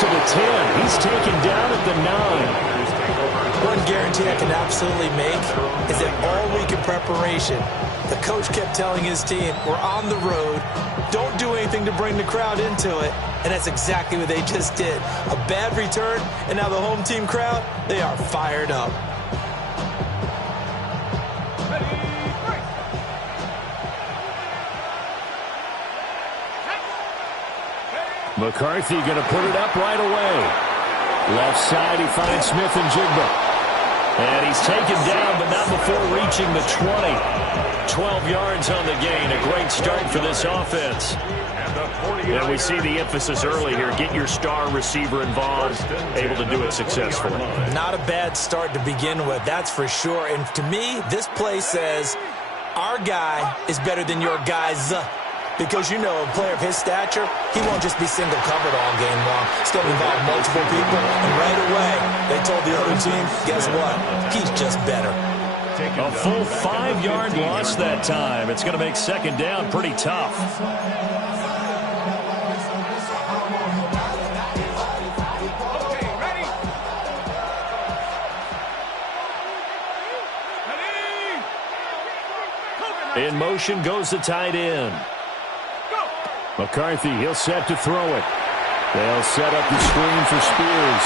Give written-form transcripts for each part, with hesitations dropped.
to the 10. He's taken down at the 9. One guarantee I can absolutely make is that all week in preparation, the coach kept telling his team, we're on the road, don't do anything to bring the crowd into it, and that's exactly what they just did. A bad return, and now the home team crowd, they are fired up. McCarthy going to put it up right away. Left side, he finds Smith and Jigba. And he's taken down, but not before reaching the 20. 12 yards on the gain. A great start for this offense. And we see the emphasis early here. Get your star receiver involved, able to do it successfully. Not a bad start to begin with, that's for sure. And to me, this play says our guy is better than your guys. Because, you know, a player of his stature, he won't just be single covered all game long. It's going to involve multiple people. And right away, they told the other team, guess what? He's just better. A full 5-yard loss that time. It's going to make second down pretty tough. In motion goes the tight end. McCarthy, he'll set to throw it. They'll set up the screen for Spears.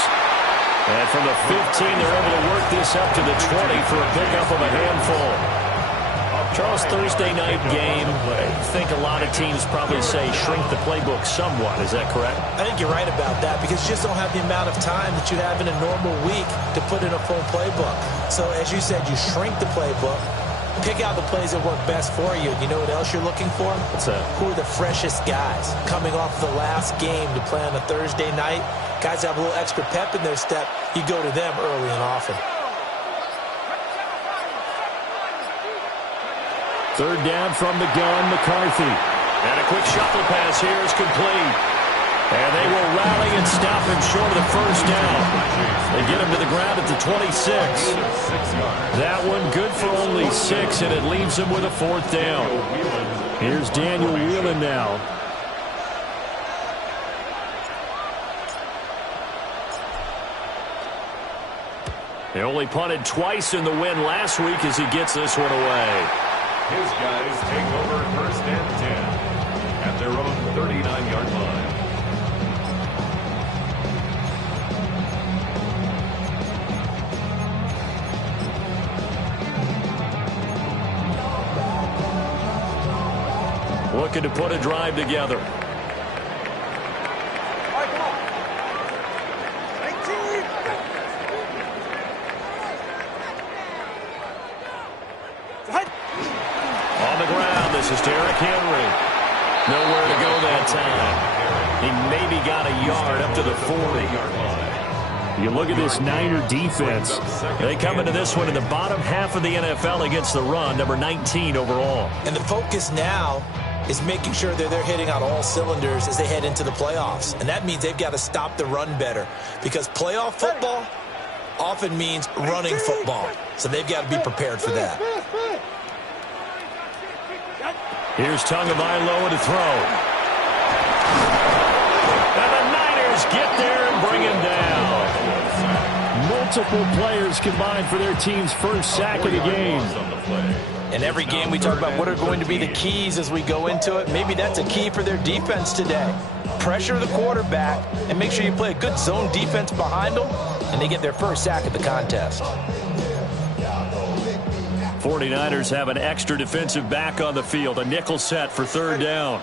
And from the 15, they're able to work this up to the 20 for a pickup of a handful. Charles, Thursday night game, I think a lot of teams probably say shrink the playbook somewhat. Is that correct? I think you're right about that because you just don't have the amount of time that you have in a normal week to put in a full playbook. So as you said, you shrink the playbook. Pick out the plays that work best for you. You know what else you're looking for? What's that? Who are the freshest guys coming off the last game to play on a Thursday night? Guys have a little extra pep in their step. You go to them early and often. Third down from the gun, McCarthy. And a quick shuffle pass here is complete. And they will rally and stop him short of the first down. They get him to the ground at the 26. That one good for only 6, and it leaves him with a fourth down. Here's Daniel Whelan now. They only punted twice in the win last week as he gets this one away. His guys take over first and 10 at their own 39-yard line. Looking to put a drive together. On the ground, this is Derrick Henry. Nowhere to go that time. He maybe got a yard up to the 40-yard line. You look at this Niner defense. They come into this one in the bottom half of the NFL against the run, number 19 overall. And the focus now is making sure that they're hitting on all cylinders as they head into the playoffs. And that means they've got to stop the run better because playoff football often means running football. So they've got to be prepared for that. Here's Tagovailoa to throw. And the Niners get there and bring him down. Multiple players combined for their team's first sack of the game. In every game we talk about what are going to be the keys as we go into it. Maybe that's a key for their defense today. Pressure the quarterback and make sure you play a good zone defense behind them, and they get their first sack of the contest. 49ers have an extra defensive back on the field. A nickel set for third down.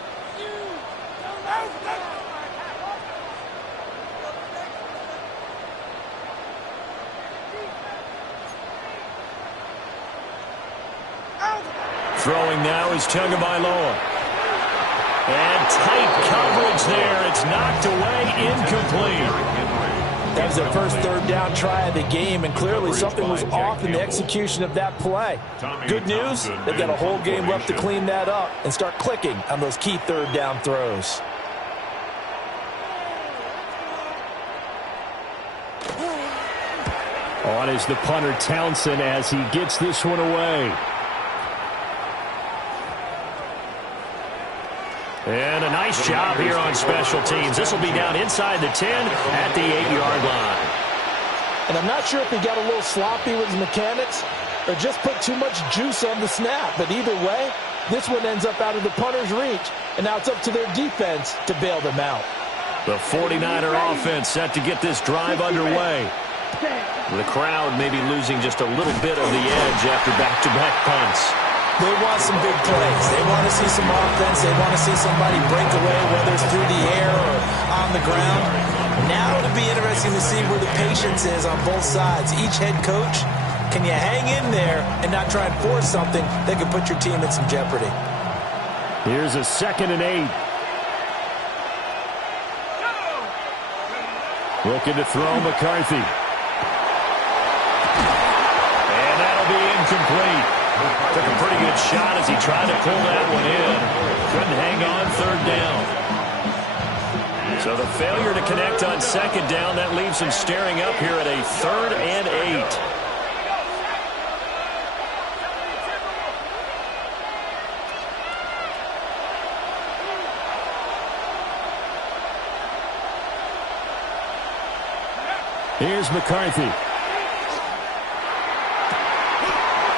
Throwing now is Tagovailoa. And tight coverage there. It's knocked away, incomplete. That was their first third down try of the game, and clearly something was off in the execution of that play. Good news, they've got a whole game left to clean that up and start clicking on those key third down throws. On is the punter Townsend as he gets this one away. And a nice Nice job here on special teams. This will be down inside the 10 at the 8-yard line. And I'm not sure if he got a little sloppy with his mechanics or just put too much juice on the snap. But either way, this one ends up out of the punter's reach. And now it's up to their defense to bail them out. The 49er offense set to get this drive underway. The crowd maybe losing just a little bit of the edge after back-to-back punts. They want some big plays. They want to see some offense. They want to see somebody break away, whether it's through the air or on the ground. Now it'll be interesting to see where the patience is on both sides. Each head coach, can you hang in there and not try and force something that could put your team in some jeopardy? Here's a 2nd and 8. Looking to throw McCarthy. And that'll be incomplete. Took a pretty good shot as he tried to pull that one in. Couldn't hang on 3rd down. So the failure to connect on 2nd down, that leaves him staring up here at a 3rd and 8. Here's McCarthy.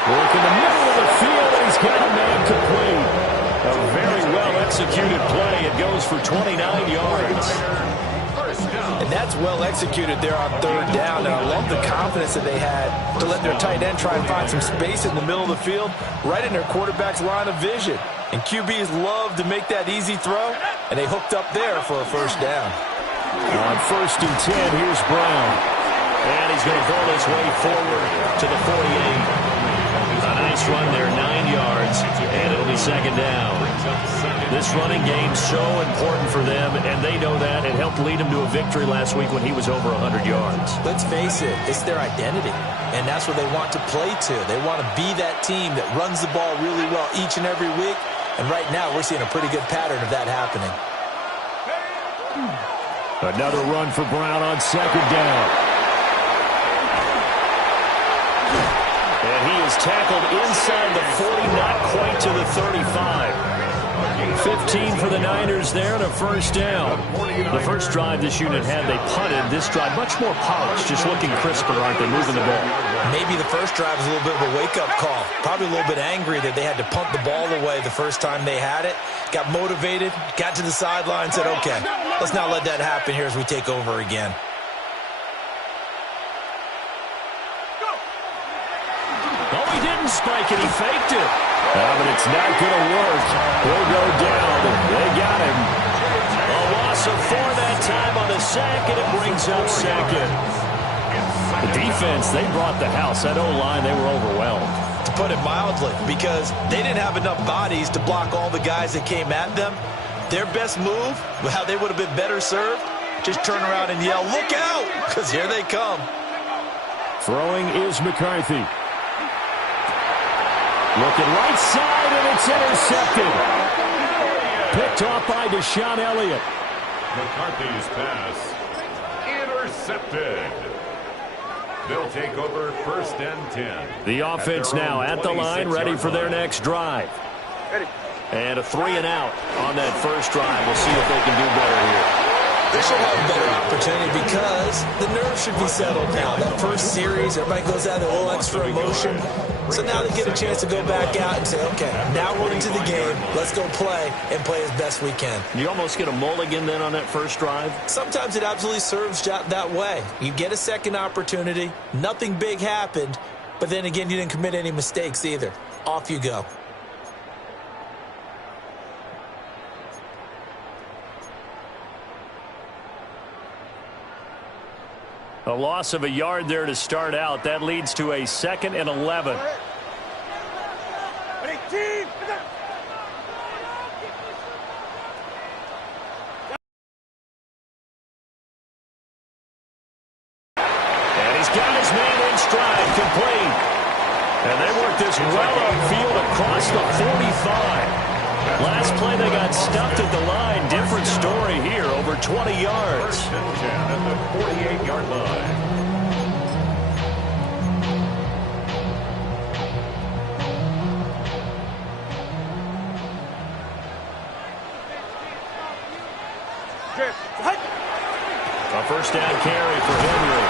Work in the middle of the field, and he's got a man complete. A very well-executed play. It goes for 29 yards. And that's well executed there on 3rd down. And I love the confidence that they had to let their tight end try and find some space in the middle of the field, right in their quarterback's line of vision. And QBs love to make that easy throw, and they hooked up there for a 1st down. On 1st and 10, here's Brown. And he's going to pull his way forward to the 48. A nice run there, 9 yards, and it'll be 2nd down. This running game's so important for them, and they know that. It helped lead him to a victory last week when he was over 100 yards. Let's face it, it's their identity, and that's what they want to play to. They want to be that team that runs the ball really well each and every week, and right now we're seeing a pretty good pattern of that happening. Another run for Brown on 2nd down. And he is tackled inside the 40, not quite to the 35. 15 for the Niners there and a 1st down. The first drive this unit had, they punted. This drive, much more polished, just looking crisper, aren't they, moving the ball? Maybe the first drive was a little bit of a wake-up call. Probably a little bit angry that they had to punt the ball away the first time they had it. Got motivated, got to the sideline, said, okay, let's not let that happen here as we take over again. Oh, he didn't spike it. He faked it. But it's not going to work. He'll go down. They got him. A loss of 4 that time on the sack, and it brings up 2nd. The defense, they brought the house. That O-line, they were overwhelmed. To put it mildly, because they didn't have enough bodies to block all the guys that came at them. Their best move, how they would have been better served, just turn around and yell, look out, because here they come. Throwing is McCarthy. Looking right side, and it's intercepted. Picked off by Deshaun Elliott. McCarthy's pass intercepted. They'll take over 1st and 10. The offense now at the line, ready for their next drive. And a 3 and out on that first drive. We'll see if they can do better here. They should have a better opportunity because the nerves should be settled now. That first series, everybody goes out with a little extra emotion. So now they get a chance to go back out and say, okay, now we're into the game. Let's go play and play as best we can. You almost get a mulligan then on that first drive? Sometimes it absolutely serves that way. You get a second opportunity. Nothing big happened. But then again, you didn't commit any mistakes either. Off you go. A loss of a yard there to start out. That leads to a 2nd and 11. And he's got his man in stride, complete. And they work this well upfield across the 45. Last play they got stuffed at the line. Different story here, over 20 yards. 1st and 10 at the 48-yard line. first down carry for Henry.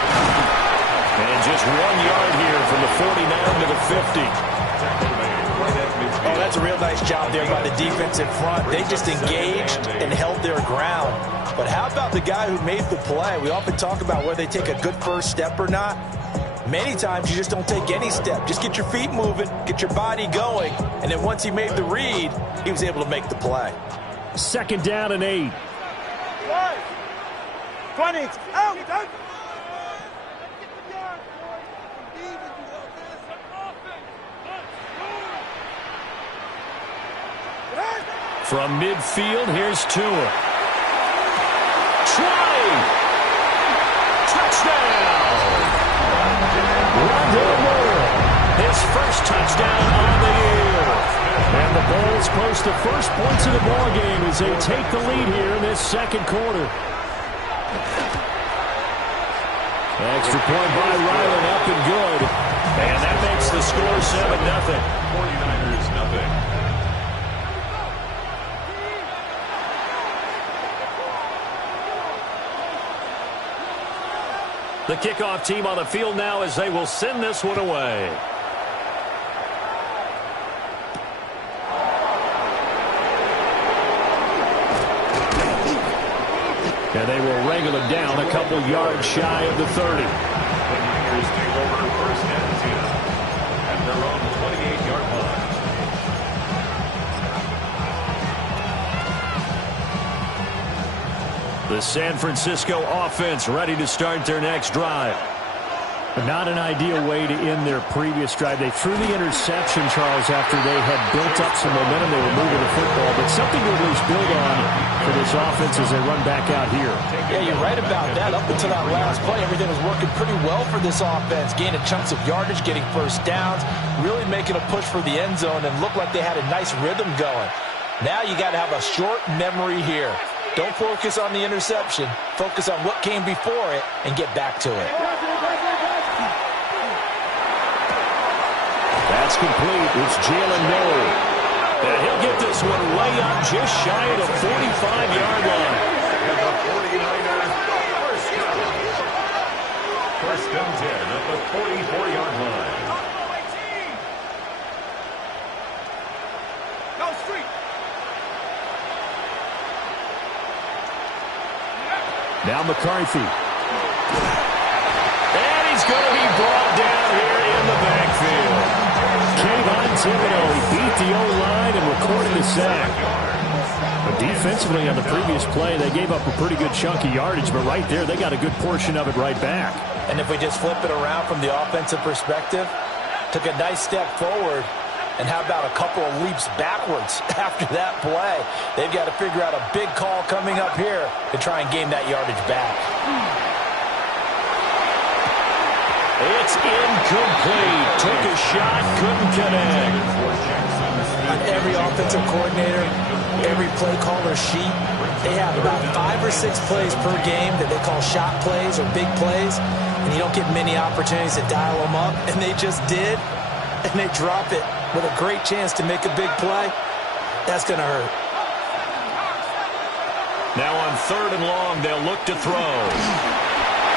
And just 1 yard here from the 49 to the 50. Oh, that's a real nice job there by the defense in front. They just engaged and held their ground. But how about the guy who made the play? We often talk about whether they take a good first step or not. Many times you just don't take any step. Just get your feet moving, get your body going, and then once he made the read, he was able to make the play. 2nd down and 8. 20, out! From midfield, here's Tua. 20! Touchdown! Rondale Moore, his first touchdown on the year. And the Bulls post the first points of the ball game as they take the lead here in this second quarter. Extra point by Ryland, up and good. And that makes the score 7-0. 49ers, nothing. The kickoff team on the field now as they will send this one away. And they will wrangle him down a couple yards shy of the 30. The Niners take over 1st and 10 at their own 28-yard line. The San Francisco offense ready to start their next drive. Not an ideal way to end their previous drive. They threw the interception, Charles, after they had built up some momentum. They were moving the football, but something to at least build on for this offense as they run back out here. Yeah, you're right about that. Up until that last play, everything was working pretty well for this offense. Gaining chunks of yardage, getting first downs, really making a push for the end zone, and looked like they had a nice rhythm going. Now you got to have a short memory here. Don't focus on the interception. Focus on what came before it and get back to it. That's complete. It's Jalen Noel. And he'll get this one way up just shy of the 45-yard line. And the 49ers first down. 1st and 10 at the 44-yard line. Go street! Now McCarthy. And he's going to be brought down here in the backfield. Kayvon Thibodeau, he beat the O-line and recorded the sack. But defensively on the previous play, they gave up a pretty good chunk of yardage, but right there, they got a good portion of it right back. And if we just flip it around from the offensive perspective, took a nice step forward, and how about a couple of leaps backwards after that play? They've got to figure out a big call coming up here to try and gain that yardage back. It's incomplete. Took a shot, couldn't connect. On every offensive coordinator, every play caller sheet, they have about 5 or 6 plays per game that they call shot plays or big plays, and you don't get many opportunities to dial them up, and they just did, and they drop it with a great chance to make a big play. That's going to hurt. Now on 3rd and long, they'll look to throw.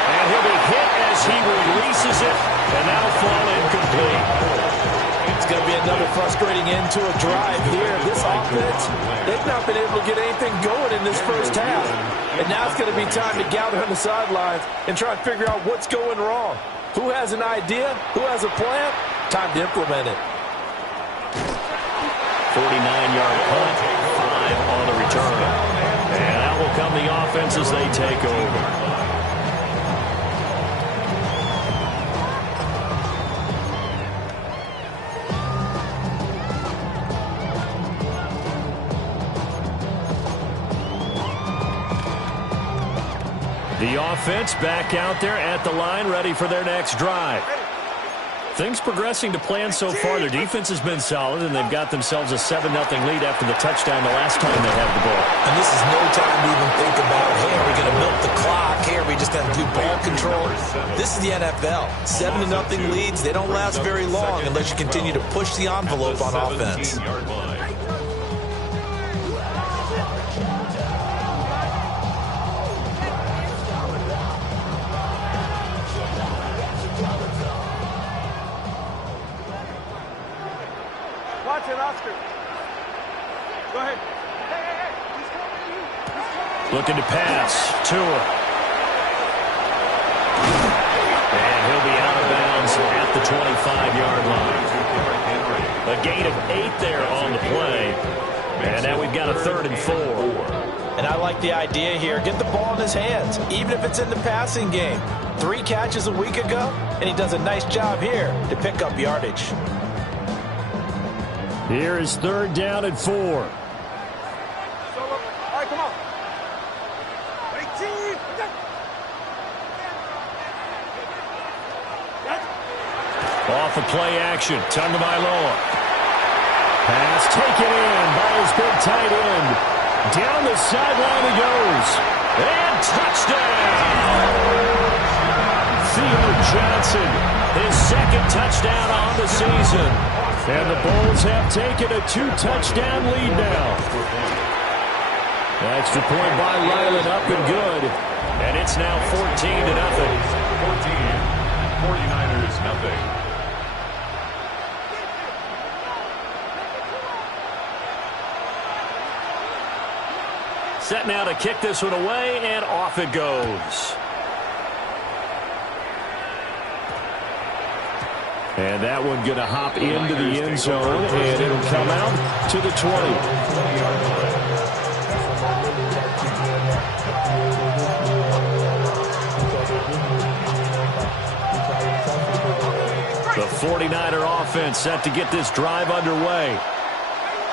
And he'll be hit as he releases it, and that'll fall incomplete. It's going to be another frustrating end to a drive here. This offense, they've not been able to get anything going in this first half. And now it's going to be time to gather on the sidelines and try and figure out what's going wrong. Who has an idea? Who has a plan? Time to implement it. 49-yard punt, 5 on the return. And out will come the offense as they take over. The offense back out there at the line, ready for their next drive. Things progressing to plan so far. Their defense has been solid, and they've got themselves a 7-0 lead after the touchdown the last time they had the ball. And this is no time to even think about, hey, are we going to milk the clock? Hey, are we just going to do ball control? This is the NFL. 7-0 leads, they don't last very long unless you continue to push the envelope on offense. Looking to pass. Tua. And he'll be out of bounds at the 25-yard line. A gain of 8 there on the play. And now we've got a 3rd and 4. And I like the idea here. Get the ball in his hands, even if it's in the passing game. 3 catches a week ago, and he does a nice job here to pick up yardage. Here is 3rd down and 4. All right, come on. Off of play action. Tagovailoa. Pass taken in by his big tight end. Down the sideline he goes. And touchdown! Theo Johnson, his 2nd touchdown on the season. And the Bulls have taken a 2-touchdown lead now. Extra point by Ryland, up and good. And it's now 14-0. 14. 49ers nothing. Set now to kick this one away, and off it goes. And that one going to hop into the end zone, and it'll come out to the 20. The 49er offense set to get this drive underway.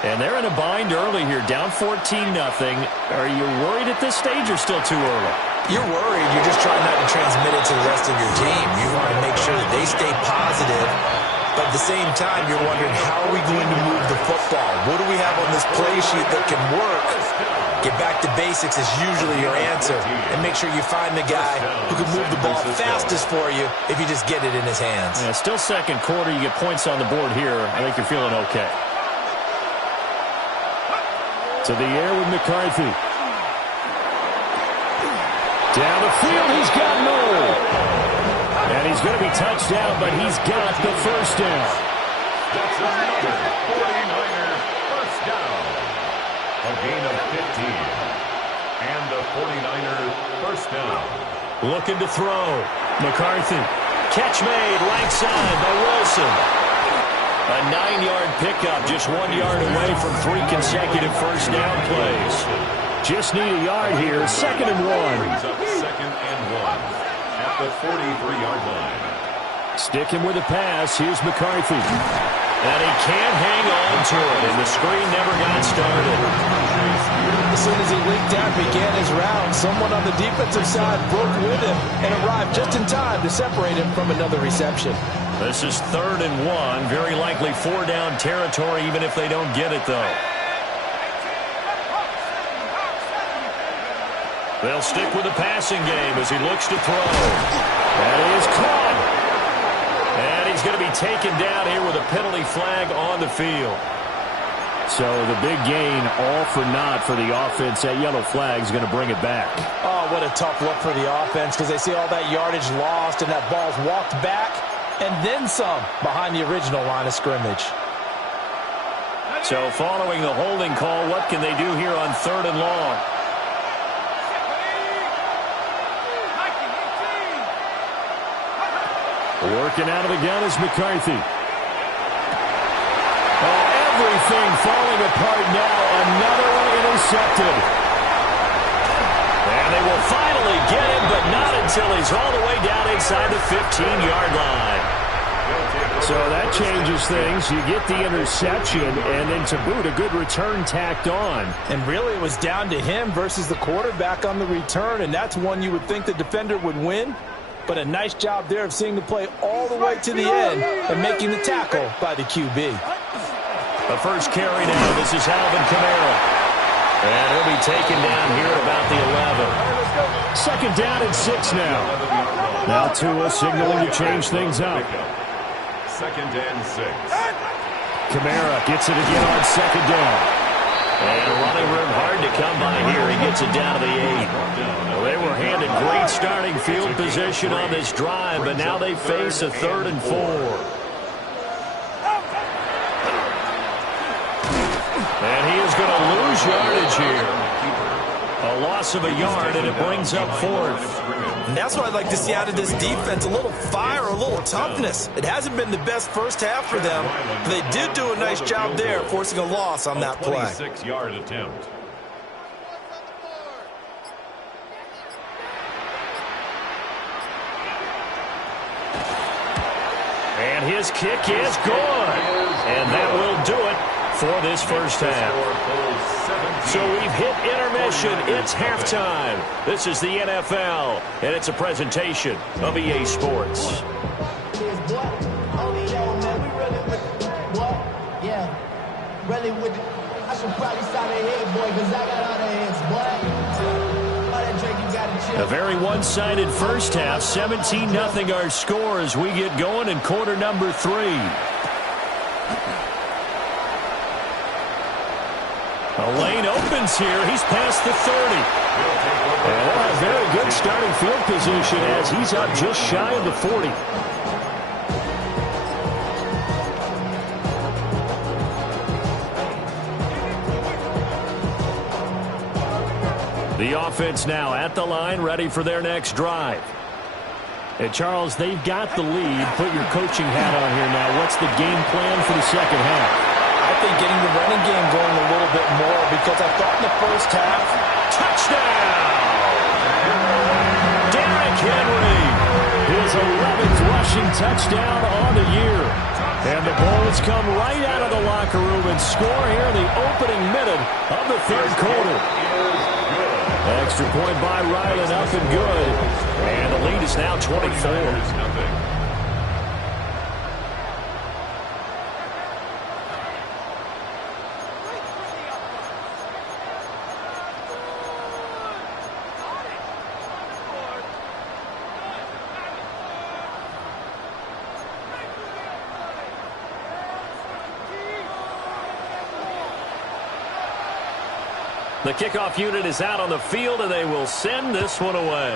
And they're in a bind early here, down 14-0. Are you worried at this stage or still too early? You're worried. You're just trying not to transmit it to the rest of your team. You want to make sure that they stay positive. But at the same time, you're wondering, how are we going to move the football? What do we have on this play sheet that can work? Get back to basics is usually your answer. And make sure you find the guy who can move the ball fastest for you if you just get it in his hands. Yeah, still 2nd quarter. You get points on the board here. I think you're feeling okay. To the air with McCarthy. Down the field, he's got Noel. And he's going to be touched down, but he's got the 1st down. That's another 49er first down. A gain of 15. And the 49er first down. Looking to throw. McCarthy. Catch made, right side by Wilson. A 9-yard pickup, just 1 yard away from 3 consecutive first down plays. Just need a yard here, 2nd and 1. Brings up 2nd and 1 at the 43-yard line. Sticking with the pass, here's McCarthy. And he can't hang on to it, and the screen never got started. As soon as he leaked out, began his round, someone on the defensive side broke with him and arrived just in time to separate him from another reception. This is 3rd and 1, very likely 4-down territory, even if they don't get it, though. They'll stick with the passing game as he looks to throw. That is caught. And he's going to be taken down here with a penalty flag on the field. So the big gain, all for naught for the offense. That yellow flag is going to bring it back. Oh, what a tough look for the offense, because they see all that yardage lost and that ball's walked back. And then some behind the original line of scrimmage. So following the holding call, what can they do here on 3rd and long? Working out of the gun is McCarthy. Oh, everything falling apart now. Another one intercepted. And they will finally get him, but not until he's all the way down inside the 15-yard line. So that changes things. You get the interception, and then to boot, a good return tacked on. And really, it was down to him versus the quarterback on the return, and that's one you would think the defender would win. But a nice job there of seeing the play all the way to the end and making the tackle by the QB. The first carry now. This is Alvin Kamara. And he'll be taken down here at about the 11. 2nd down and 6 now. Now Tua signaling to change things up. 2nd and 6. Kamara gets it again on 2nd down. And running room hard to come by here. He gets it down to the 8. Well, they were handed great starting field position on this drive, but now they face a 3rd and 4. And he is going to lose yardage here. A loss of a yard, and it brings up fourth. And that's what I'd like to see out of this defense, a little fire, a little toughness. It hasn't been the best first half for them, but they did do a nice job there, forcing a loss on that play. 26-yard attempt. And his kick is good. And that will do it for this first half. So we've hit intermission. It's halftime. This is the NFL, and it's a presentation of EA Sports. I should probably stop their head, boy, because I got all the heads, boy. All that drink you got to chill. A very one-sided first half. 17-0 our score as we get going in quarter number 3. A lane opens here. He's past the 30. And they'll have very good starting field position as he's up just shy of the 40. The offense now at the line, ready for their next drive. And Charles, they've got the lead. Put your coaching hat on here now. What's the game plan for the second half? I think getting the running game going a little bit more, because I thought in the first half, touchdown! Derrick Henry, his 11th rushing touchdown on the year. And the Bulls come right out of the locker room and score here in the opening minute of the third quarter. Extra point by Ryland, up and good. And the lead is now 24. The kickoff unit is out on the field, and they will send this one away.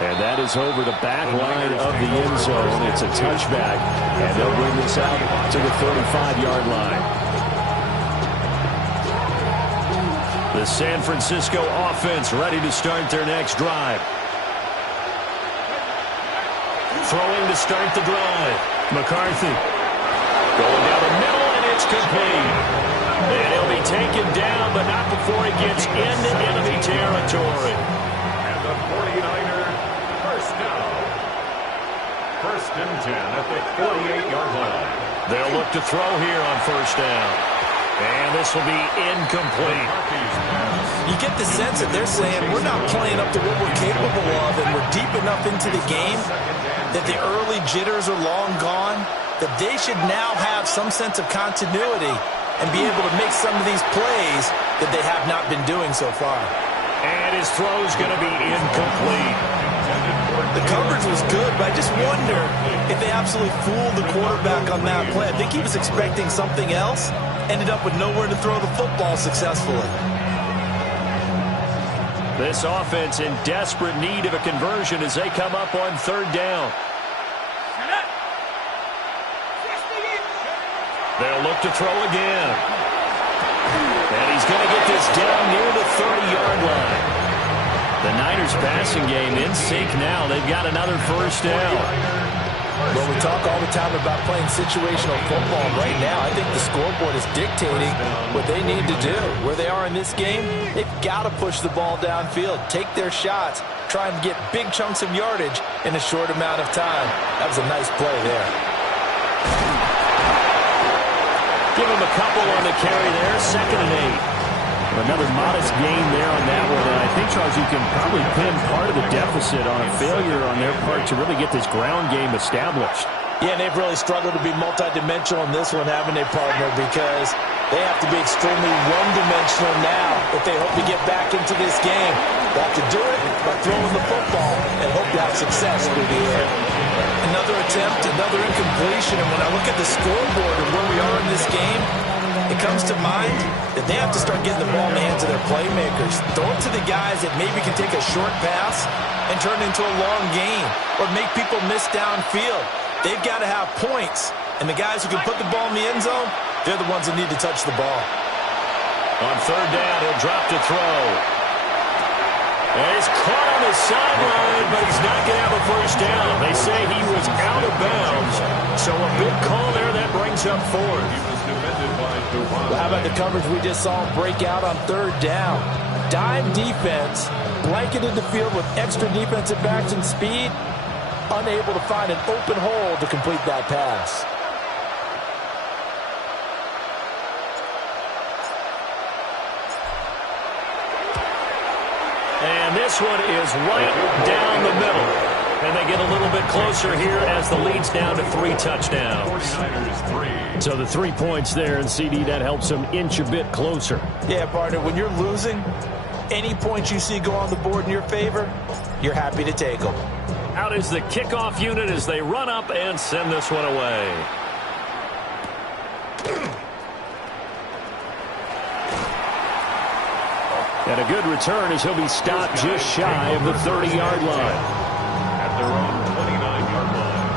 And that is over the back line of the end zone. It's a touchback, and they'll bring this out to the 35-yard line. The San Francisco offense ready to start their next drive. Throwing to start the drive. McCarthy going down the middle. It's complete. And he'll be taken down, but not before he gets into enemy territory. And the 49er, first down. First and 10 at the 48-yard line. They'll look to throw here on first down. And this will be incomplete. You get the sense that they're saying we're not playing up to what we're capable of, and we're deep enough into the game that the early jitters are long gone, that they should now have some sense of continuity and be able to make some of these plays that they have not been doing so far. And his throw's going to be incomplete. The coverage was good, but I just wonder if they absolutely fooled the quarterback on that play. I think he was expecting something else, ended up with nowhere to throw the football successfully. This offense in desperate need of a conversion as they come up on third down. They'll look to throw again. And he's going to get this down near the 30-yard line. The Niners passing game in sync now. They've got another first down. Well, we talk all the time about playing situational football. Right now, I think the scoreboard is dictating what they need to do. Where they are in this game, they've got to push the ball downfield, take their shots, try and get big chunks of yardage in a short amount of time. That was a nice play there. Give him a couple on the carry there. 2nd and 8. Another modest gain there on that one. And I think, Charles, you can probably pin part of the deficit on a failure on their part to really get this ground game established. Yeah, and they've really struggled to be multidimensional in this one, haven't they, partner? Because they have to be extremely one-dimensional now if they hope to get back into this game. They have to do it by throwing the football and hope to have success through the air. Another attempt, another incompletion, and when I look at the scoreboard and where we are in this game, it comes to mind that they have to start getting the ball in the hands of their playmakers. Throw it to the guys that maybe can take a short pass and turn it into a long gain or make people miss downfield. They've got to have points, and the guys who can put the ball in the end zone, they're the ones that need to touch the ball. On third down, he'll drop to throw. And he's caught on the sideline, but he's not going to have a first down. They say he was out of bounds. So a big call there that brings up fourth. Well, how about the coverage we just saw break out on third down? Dime defense, blanketed the field with extra defensive backs and speed, unable to find an open hole to complete that pass. And this one is right down the middle. And they get a little bit closer here as the lead's down to 3 touchdowns. So the 3 points there, and CD, that helps them inch a bit closer. Yeah, partner, when you're losing, any points you see go on the board in your favor, you're happy to take them. Out is the kickoff unit as they run up and send this one away. And a good return as he'll be stopped just shy of the 30-yard line. At their own 29-yard line.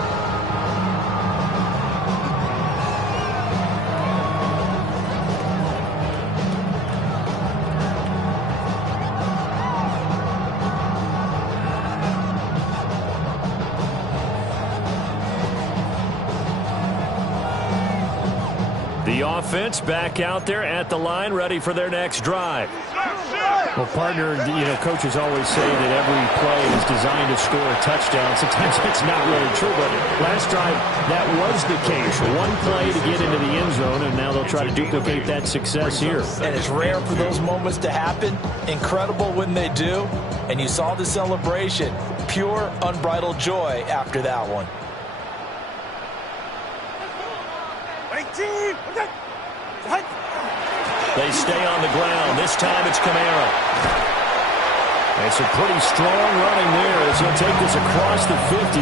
The offense back out there at the line, ready for their next drive. Well, partner, coaches always say that every play is designed to score a touchdown. Sometimes it's not really true, but last drive, that was the case. One play to get into the end zone, and now they'll try to duplicate that success here. And it's rare for those moments to happen. Incredible when they do. And you saw the celebration. Pure, unbridled joy after that one. They stay on the ground. This time it's Kamara. It's a pretty strong running there as he'll take this across the 50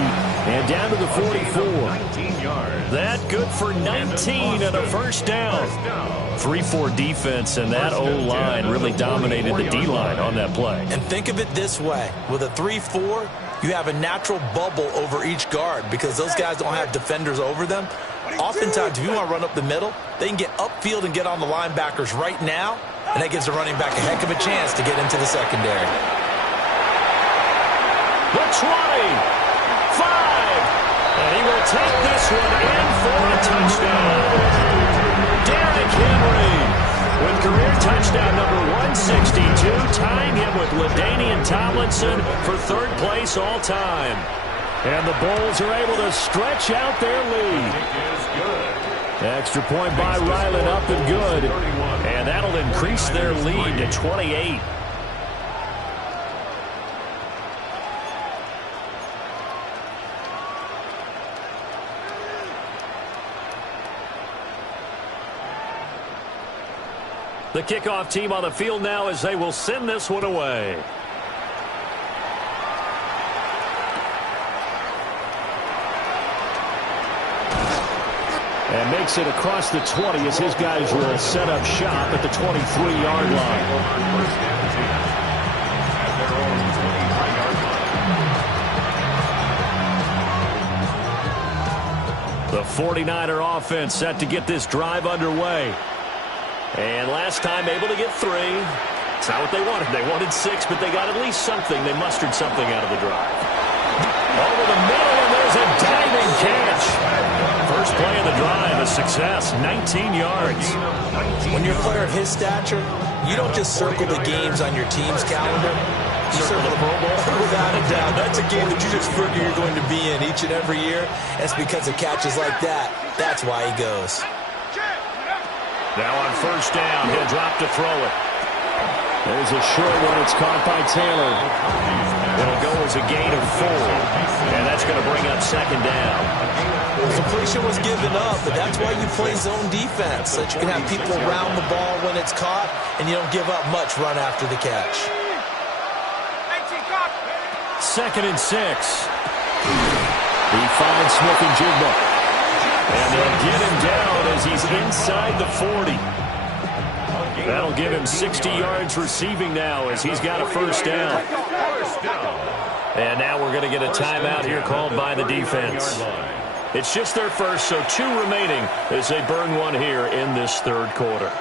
and down to the 44. 19 yards. That good for 19 and a first down. 3-4 defense, and that O-line really dominated the D-line on that play. And think of it this way. With a 3-4, you have a natural bubble over each guard because those guys don't have defenders over them. Oftentimes, if you want to run up the middle, they can get upfield and get on the linebackers right now, and that gives the running back a heck of a chance to get into the secondary. The 20, 5, and he will take this one in for a touchdown. Derrick Henry with career touchdown number 162, tying him with LaDainian Tomlinson for third place all time. And the Bulls are able to stretch out their lead. Extra point by Ryland, up and good. And that'll increase their lead to 28. The kickoff team on the field now as they will send this one away. And makes it across the 20 as his guys will set up shop at the 23-yard line. The 49er offense set to get this drive underway. And last time able to get 3. It's not what they wanted. They wanted 6, but they got at least something. They mustered something out of the drive. Over the middle, and there's a diving catch. First play of the drive, a success, 19 yards. When you're a player of his stature, you don't just circle the games on your team's calendar. You circle the Pro Bowl. Without a doubt. That's a game that you just figure you're going to be in each and every year. That's because of catches like that. That's why he goes. Now on first down, he'll drop to throw it. There's a short one. It's caught by Taylor. It'll go as a gain of 4. And that's going to bring up second down. Completion was given up, but that's why you play zone defense, so that you can have people around the ball when it's caught, and you don't give up much run after the catch. 2nd and 6. He finds Smith and Jigba. And they'll get him down as he's inside the 40. That'll give him 60 yards receiving now as he's got a first down. And now we're going to get a timeout here called by the defense. It's just their first, so 2 remaining as they burn one here in this third quarter.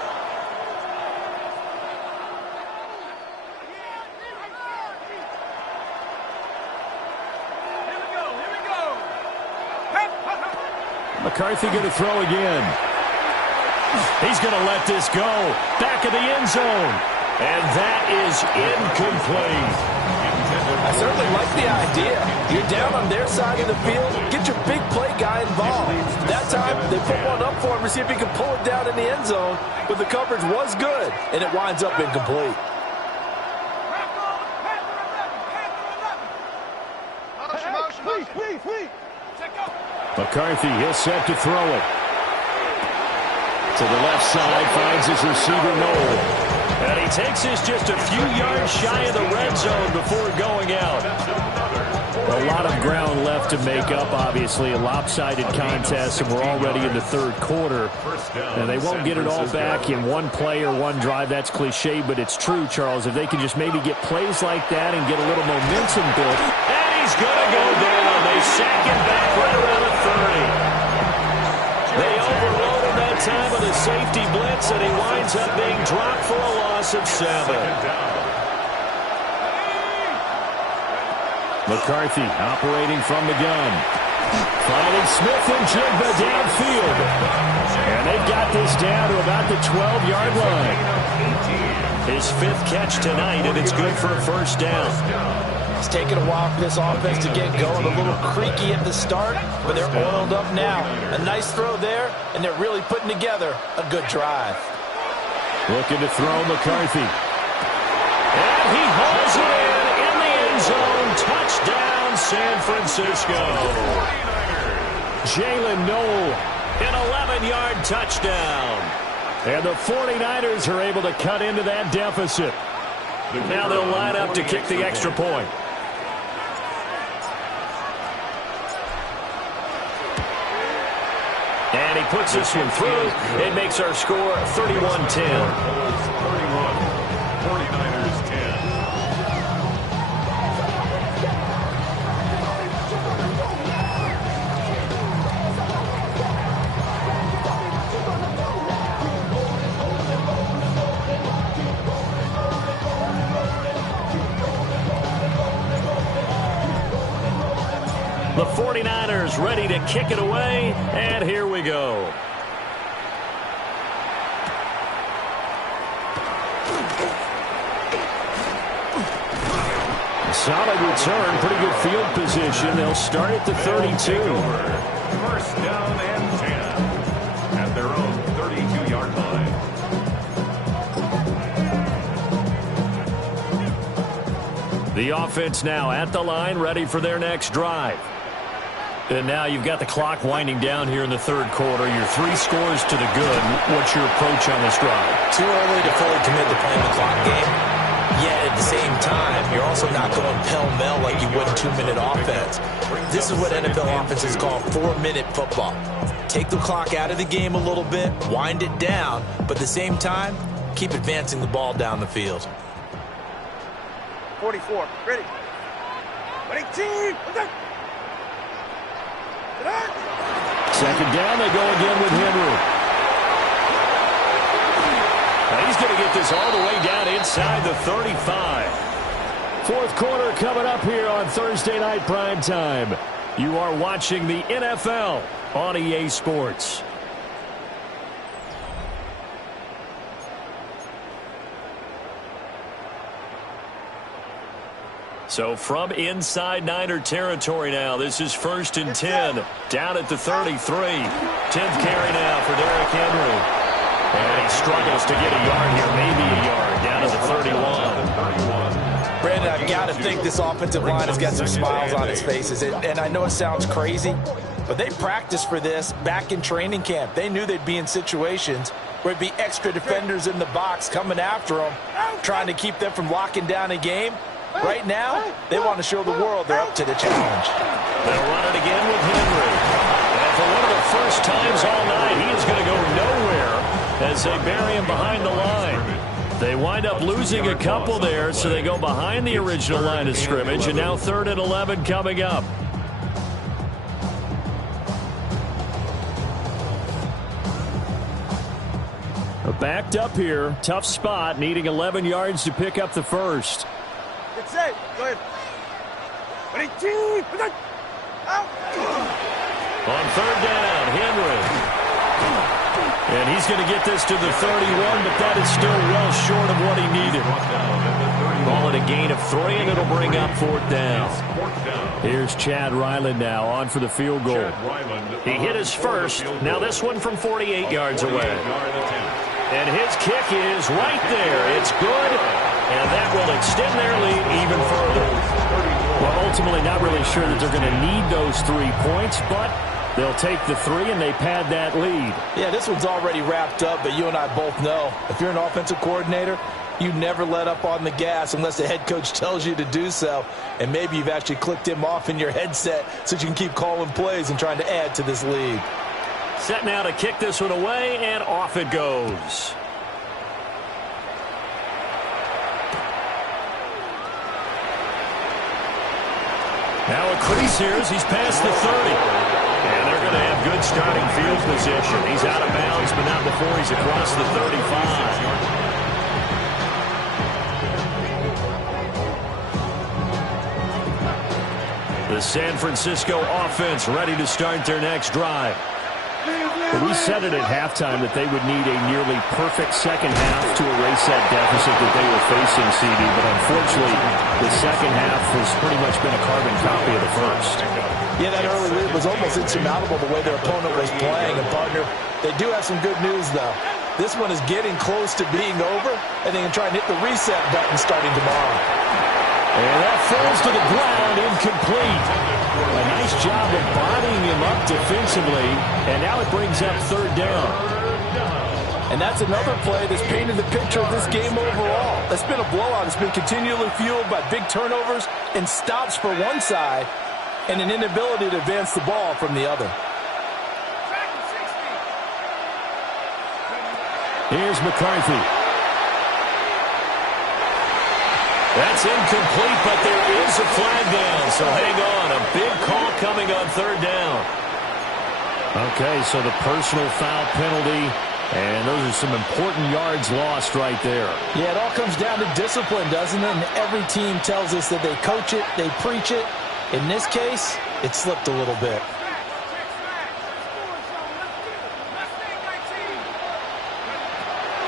McCarthy going to throw again. He's going to let this go. Back of the end zone. And that is incomplete. I certainly like the idea. You're down on their side of the field. Get your big play guy involved. That time, they put one up for him to see if he can pull it down in the end zone. But the coverage was good, and it winds up incomplete. McCarthy, he'll set to throw it. To the left side, finds his receiver, Noel. And he takes this just a few yards shy of the red zone before going out. A lot of ground left to make up, obviously. A lopsided contest, and we're already in the third quarter. And they won't get it all back in one play or one drive. That's cliche, but it's true, Charles. If they can just maybe get plays like that and get a little momentum built. And he's going to go down. They sack him back right around the 30. They overload him that time with a safety blitz, and he winds up being dropped for a loss of 7. McCarthy operating from the gun. Finding Smith and Jigba downfield. And they've got this down to about the 12-yard line. His 5th catch tonight, and it's good for a first down. It's taken a while for this offense to get going. A little creaky at the start, but they're oiled up now. A nice throw there, and they're really putting together a good drive. Looking to throw McCarthy. And he hauls it in the end zone. Touchdown, San Francisco. Jalen Noel. An 11-yard touchdown. And the 49ers are able to cut into that deficit. Now they'll line up to kick the extra point. And he puts this one through. It makes our score 31-10. 49ers 10. The 49ers ready to kick it away, and here we go. Solid return, pretty good field position. They'll start at the 32. First down and 10 at their own 32-yard line. The offense now at the line, ready for their next drive. And now you've got the clock winding down here in the third quarter. You're 3 scores to the good. What's your approach on this drive? Too early to fully commit to playing the clock game. Yet at the same time, you're also not going pell-mell like you would 2-minute offense. This is what NFL offenses call 4-minute football. Take the clock out of the game a little bit, wind it down, but at the same time, keep advancing the ball down the field. 44, ready. 22, Second down, they go again with Henry. Now he's going to get this all the way down inside the 35. Fourth quarter coming up here on Thursday Night Prime Time. You are watching the NFL on EA Sports. So from inside Niner territory now, this is 1st and 10, down at the 33. 10th carry now for Derrick Henry. And he struggles to get a yard here, maybe a yard, down to the 31. Brandon, I've got to think this offensive line has got some smiles on its faces. And I know it sounds crazy, but they practiced for this back in training camp. They knew they'd be in situations where it'd be extra defenders in the box coming after them, trying to keep them from locking down a game. Right now, they want to show the world they're up to the challenge. They'll run it again with Henry. And for one of the first times all night, he is going to go nowhere as they bury him behind the line. They wind up losing a couple there, so they go behind the original line of scrimmage, and now 3rd and 11 coming up. Backed up here, tough spot, needing 11 yards to pick up the first. It's safe. Go ahead. 22, out. On third down, Henry. And he's going to get this to the 31, but that is still well short of what he needed. Call it a gain of 3, and it'll bring up fourth down. Here's Chad Ryland now on for the field goal. He hit his first. Now this one from 48 yards away. And his kick is right there. It's good, and that will extend their lead even further. Well, ultimately not really sure that they're going to need those 3 points, but they'll take the 3, and they pad that lead. Yeah, this one's already wrapped up, but you and I both know if you're an offensive coordinator, you never let up on the gas unless the head coach tells you to do so. And maybe you've actually clicked him off in your headset so you can keep calling plays and trying to add to this lead. Set now to kick this one away, and off it goes. Now a crease here as he's past the 30. And they're going to have good starting field position. He's out of bounds, but not before he's across the 35. The San Francisco offense ready to start their next drive. We said it at halftime that they would need a nearly perfect second half to erase that deficit that they were facing, CD, but unfortunately the second half has pretty much been a carbon copy of the first. Yeah, that early lead was almost insurmountable the way their opponent was playing. And, partner, they do have some good news, though. This one is getting close to being over, and they can try and hit the reset button starting tomorrow. And that falls to the ground, incomplete. A nice job of bodying him up defensively, and now it brings up third down. And that's another play that's painted the picture of this game overall. It's been a blowout. It's been continually fueled by big turnovers and stops for one side and an inability to advance the ball from the other. Here's McCarthy. That's incomplete, but there is a flag down, so hang on. A big call coming on third down. Okay, so the personal foul penalty, and those are some important yards lost right there. Yeah, it all comes down to discipline, doesn't it? And every team tells us that they coach it, they preach it. In this case, it slipped a little bit.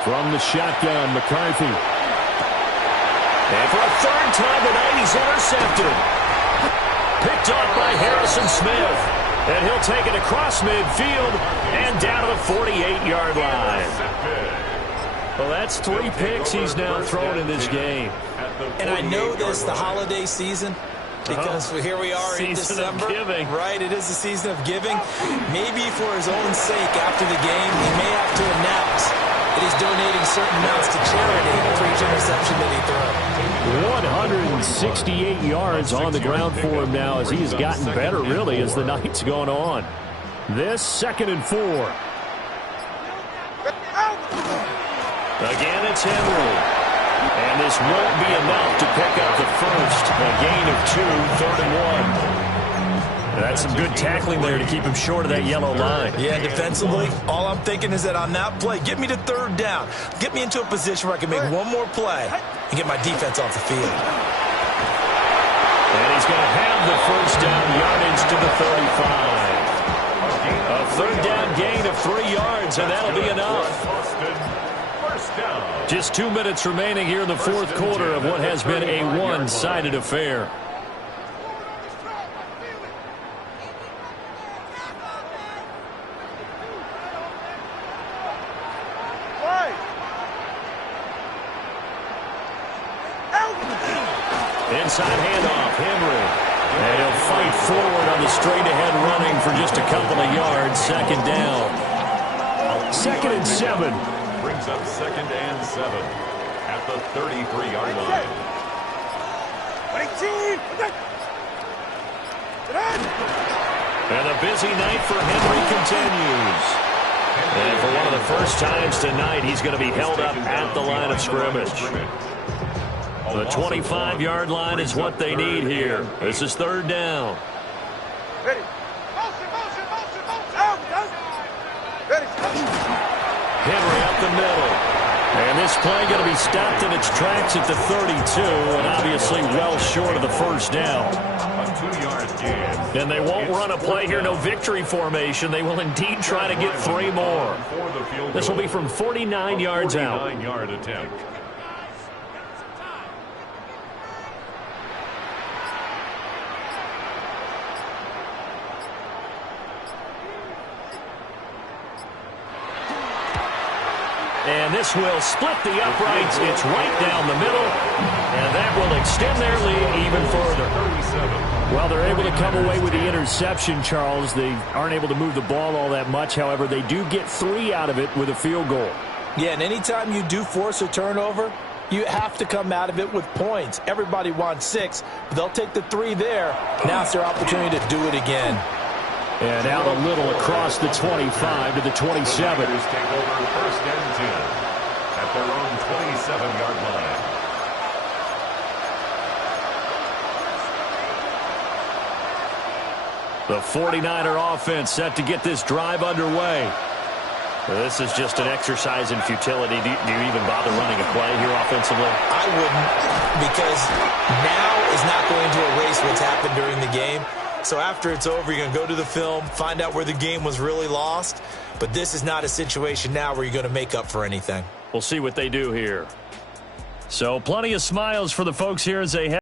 From the shotgun, McCarthy. And for a third time tonight, he's intercepted. Picked off by Harrison Smith. And he'll take it across midfield and down to the 48-yard line. Well, that's 3 picks he's now thrown in this game. And I know this, the holiday season, because here we are in December. Right, it is the season of giving. Maybe for his own sake after the game, he may have to announce that he's donating certain amounts to charity for each interception that he throws. 168 yards on the ground for him now as he has gotten better, really, as the night's gone on. This 2nd and 4. Again, it's Henry. And this won't be enough to pick up the first. A gain of 2, 3rd and 1. That's some good tackling there to keep him short of that yellow line. Yeah, defensively, all I'm thinking is that on that play, get me to third down. Get me into a position where I can make one more play and get my defense off the field. And he's going to have the first down yardage to the 35. A third down gain of 3 yards, and that'll be enough. Just 2 minutes remaining here in the fourth quarter of what has been a one-sided affair. Inside handoff, Henry. And he'll fight forward on the straight-ahead running for just a couple of yards. 2nd down. 2nd and 7. Brings up 2nd and 7 at the 33-yard line. And the busy night for Henry continues. And for one of the first times tonight, he's going to be held up at the line of scrimmage. The 25-yard line is what they need here. This is 3rd down. Ready. Henry up the middle. And this play going to be stopped in its tracks at the 32, and obviously well short of the first down. A 2-yard gain. And they won't run a play here, no victory formation. They will indeed try to get 3 more. This will be from 49 yards out. 49-yard attempt. And this will split the uprights. It's right down the middle. And that will extend their lead even further. Well, they're able to come away with the interception, Charles. They aren't able to move the ball all that much. However, they do get 3 out of it with a field goal. Yeah, and anytime you do force a turnover, you have to come out of it with points. Everybody wants 6, but they'll take the 3 there. Now it's their opportunity to do it again. And out a little across the 25 to the 27. The Tigers take over 1st and 10 at their own 27-yard line. The 49er offense set to get this drive underway. This is just an exercise in futility. Do you even bother running a play here offensively? I wouldn't, because now is not going to erase what's happened during the game. So after it's over, you're going to go to the film, find out where the game was really lost. But this is not a situation now where you're going to make up for anything. We'll see what they do here. So plenty of smiles for the folks here as they head